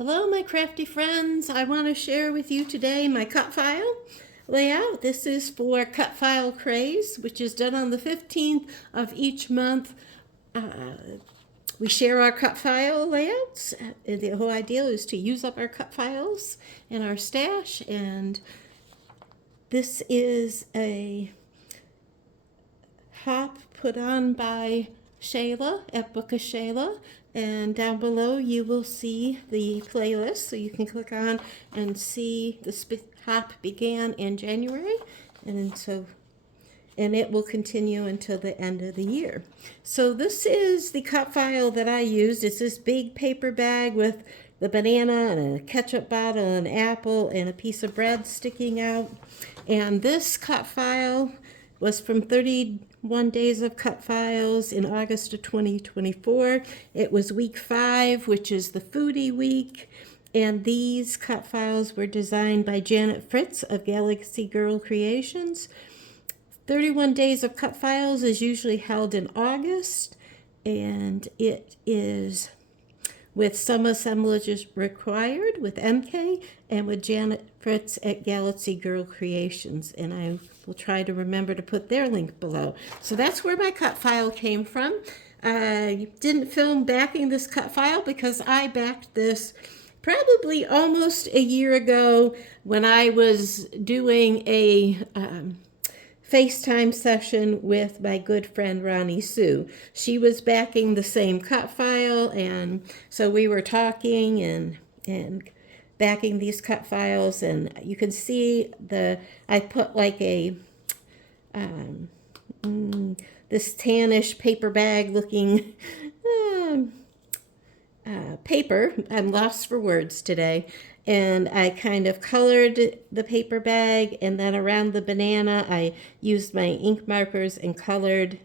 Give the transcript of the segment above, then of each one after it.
Hello, my crafty friends. I want to share with you today my cut file layout. This is for Cut File Craze, which is done on the 15th of each month. We share our cut file layouts. The whole idea is to use up our cut files in our stash, and this is a hop put on by Shayla at Book of Shayla, and down below you will see the playlist, so you can click on and see the hop began in January, and it will continue until the end of the year. So this is the cut file that I used. It's this big paper bag with the banana and a ketchup bottle, an apple, and a piece of bread sticking out. And this cut file was from 31 Days of Cut Files in August of 2024. It was week 5, which is the foodie week. And these cut files were designed by Janet Fritz of Galaxy Girl Creations. 31 Days of Cut Files is usually held in August, and it is with Some Assemblage Required with MK and with Janet Fritz at Galaxy Girl Creations. And I will try to remember to put their link below. So that's where my cut file came from. I didn't film backing this cut file because I backed this probably almost a year ago when I was doing a FaceTime session with my good friend Ronnie Sue. She was backing the same cut file, and so we were talking and backing these cut files, and you can see I put like a this tannish paper bag looking paper. I'm lost for words today. And I kind of colored the paper bag, and then around the banana I used my ink markers and colored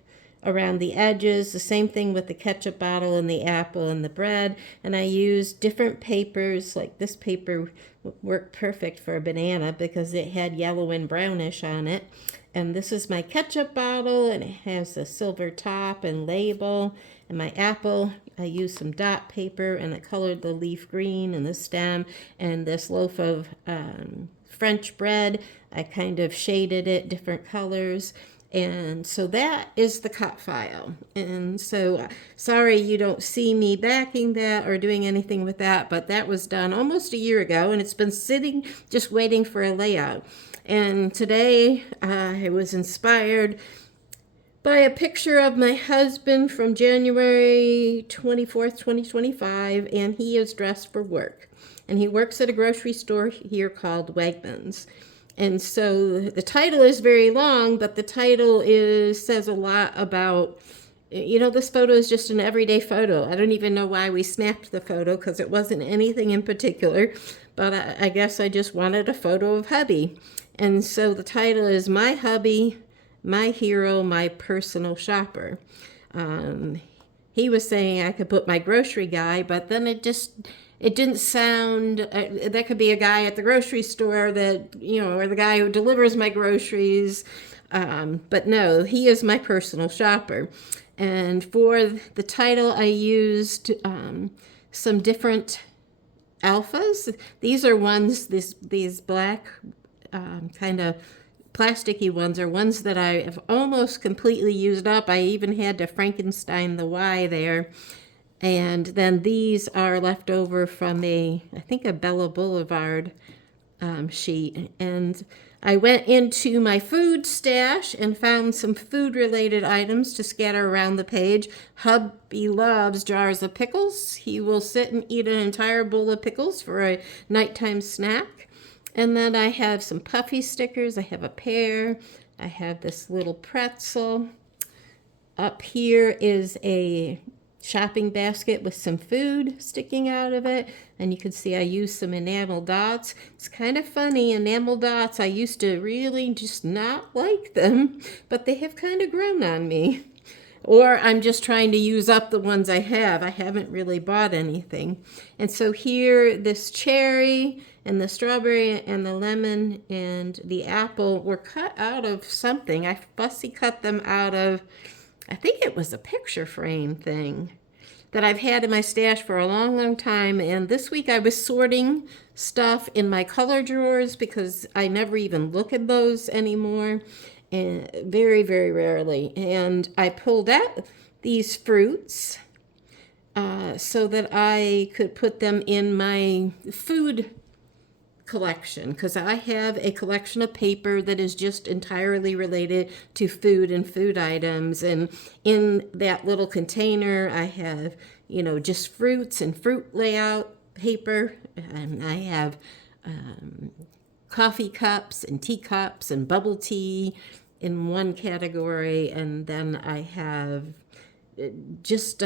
around the edges. The same thing with the ketchup bottle and the apple and the bread. And I used different papers, like this paper worked perfect for a banana because it had yellow and brownish on it. And this is my ketchup bottle, and it has a silver top and label. And my apple, I used some dot paper, and I colored the leaf green and the stem. And this loaf of French bread, I kind of shaded it different colors. And so that is the cut file. And so sorry you don't see me backing that or doing anything with that, but that was done almost a year ago, and it's been sitting just waiting for a layout. And today I was inspired by a picture of my husband from January 24th, 2025, and he is dressed for work. And he works at a grocery store here called Wegmans. And so the title is very long, but the title says a lot about, this photo is just an everyday photo. I don't even know why we snapped the photo because it wasn't anything in particular, but I guess I just wanted a photo of Hubby. And so the title is My Hubby, My Hero, My Personal Shopper. He was saying I could put my grocery guy, but then it didn't sound, that could be a guy at the grocery store that, or the guy who delivers my groceries. But no, he is my personal shopper. And for the title, I used some different alphas. These are ones, these black kind of plasticky ones are ones that I have almost completely used up. I even had to Frankenstein the Y there. And then these are left over from I think a Bella Boulevard sheet. And I went into my food stash and found some food-related items to scatter around the page. Hubby loves jars of pickles. He will sit and eat an entire bowl of pickles for a nighttime snack. And then I have some puffy stickers. I have a pear. I have this little pretzel. Up here is a shopping basket with some food sticking out of it, and you can see I used some enamel dots. It's kind of funny, enamel dots, I used to really just not like them, but they have kind of grown on me. Or I'm just trying to use up the ones I have. I haven't really bought anything. And so here, this cherry and the strawberry and the lemon and the apple were cut out of something. I fussy cut them out of, I think it was a picture frame thing. that I've had in my stash for a long, long time. And this week I was sorting stuff in my color drawers because I never even look at those anymore, and very, very rarely. And I pulled out these fruits so that I could put them in my food collection, because I have a collection of paper that is just entirely related to food and food items. And in that little container, I have, just fruits and fruit layout paper. And I have coffee cups and teacups and bubble tea in one category. And then I have just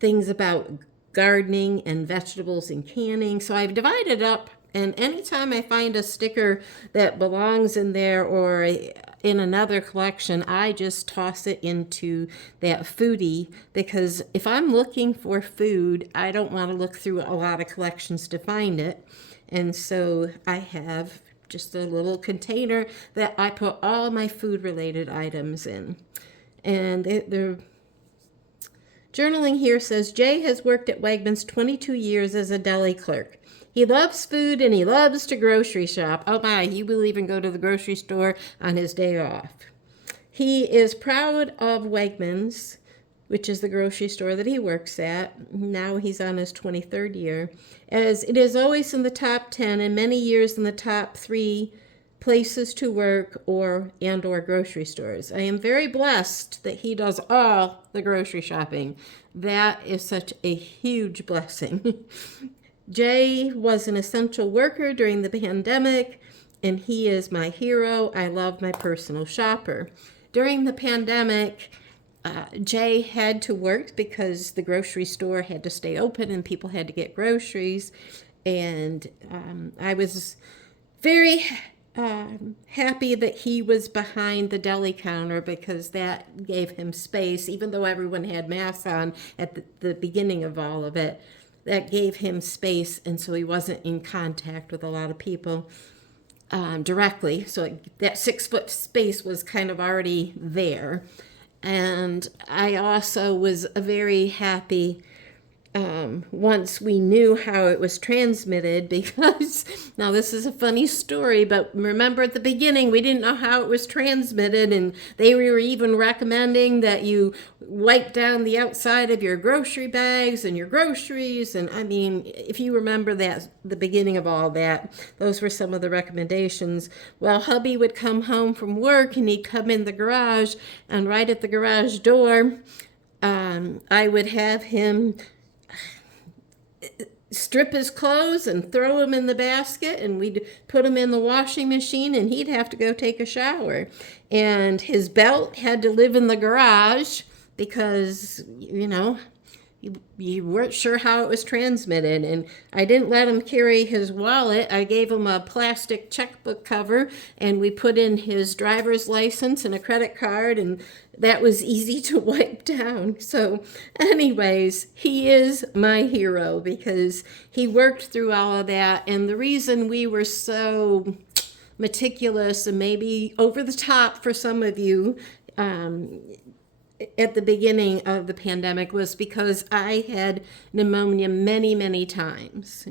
things about gardening and vegetables and canning. So I've divided up, and anytime I find a sticker that belongs in there or in another collection, I just toss it into that foodie, because if I'm looking for food, I don't want to look through a lot of collections to find it. And so I have just a little container that I put all my food related items in. And they're journaling here says, Jay has worked at Wegmans 22 years as a deli clerk. He loves food and he loves to grocery shop. Oh my, he will even go to the grocery store on his day off. He is proud of Wegmans, which is the grocery store that he works at. Now he's on his 23rd year, as it is always in the top 10 and many years in the top 3 places to work or grocery stores. I am very blessed that he does all the grocery shopping. That is such a huge blessing. Jay was an essential worker during the pandemic, and he is my hero. I love my personal shopper. During the pandemic, Jay had to work because the grocery store had to stay open and people had to get groceries. And I was very happy that he was behind the deli counter, because that gave him space, even though everyone had masks on at the beginning of all of it. That gave him space, and so he wasn't in contact with a lot of people directly. So that 6-foot space was kind of already there. And I also was very happy once we knew how it was transmitted, because now this is a funny story, but remember at the beginning we didn't know how it was transmitted, and they were even recommending that you wipe down the outside of your grocery bags and your groceries. And I mean, if you remember that, the beginning of all that, those were some of the recommendations. Well, Hubby would come home from work and he'd come in the garage, and right at the garage door, I would have him strip his clothes and throw them in the basket, and we'd put them in the washing machine, and he'd have to go take a shower. And his belt had to live in the garage because, you weren't sure how it was transmitted. And I didn't let him carry his wallet. I gave him a plastic checkbook cover, and we put in his driver's license and a credit card, and that was easy to wipe down. So anyways, he is my hero because he worked through all of that. And the reason we were so meticulous and maybe over the top for some of you at the beginning of the pandemic was because I had pneumonia many, many times.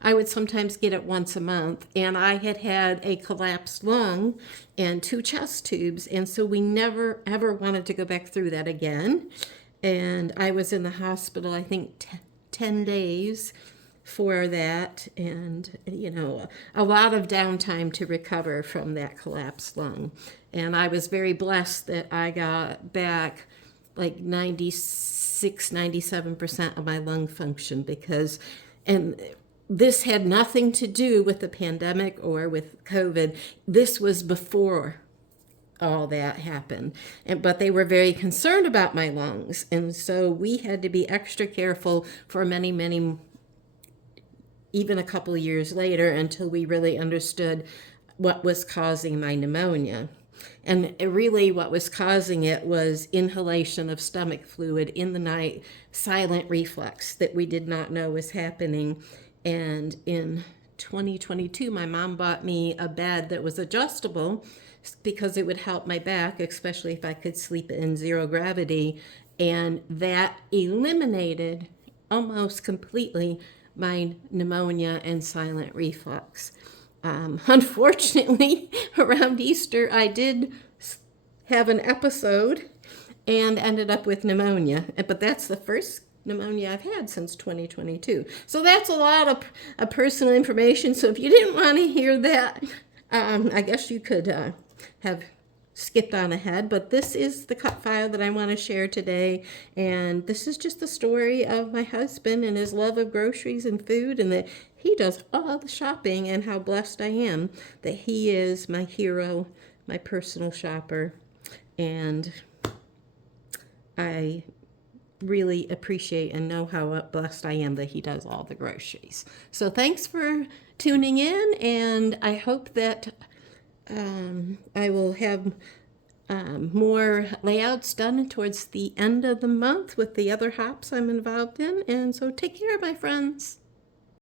I would sometimes get it once a month, and I had a collapsed lung and 2 chest tubes, and so we never, ever wanted to go back through that again. And I was in the hospital, I think, 10 days for that, and a lot of downtime to recover from that collapsed lung. And I was very blessed that I got back like 96-97% of my lung function, and this had nothing to do with the pandemic or with COVID. This was before all that happened. But they were very concerned about my lungs, and so we had to be extra careful for many, many, even a couple of years later, until we really understood what was causing my pneumonia. And really what was causing it was inhalation of stomach fluid in the night, silent reflux that we did not know was happening. And in 2022, my mom bought me a bed that was adjustable because it would help my back, especially if I could sleep in 0 gravity. And that eliminated almost completely my pneumonia and silent reflux. Unfortunately, around Easter, I did have an episode and ended up with pneumonia. But that's the first pneumonia I've had since 2022. So that's a lot of personal information. So if you didn't want to hear that, I guess you could have skipped on ahead. But this is the cut file that I want to share today. And this is just the story of my husband and his love of groceries and food, and that he does all the shopping, and how blessed I am that he is my hero, my personal shopper. And I really appreciate and know how blessed I am that he does all the groceries. So thanks for tuning in, and I hope that I will have more layouts done towards the end of the month with the other hops I'm involved in. And so take care, my friends.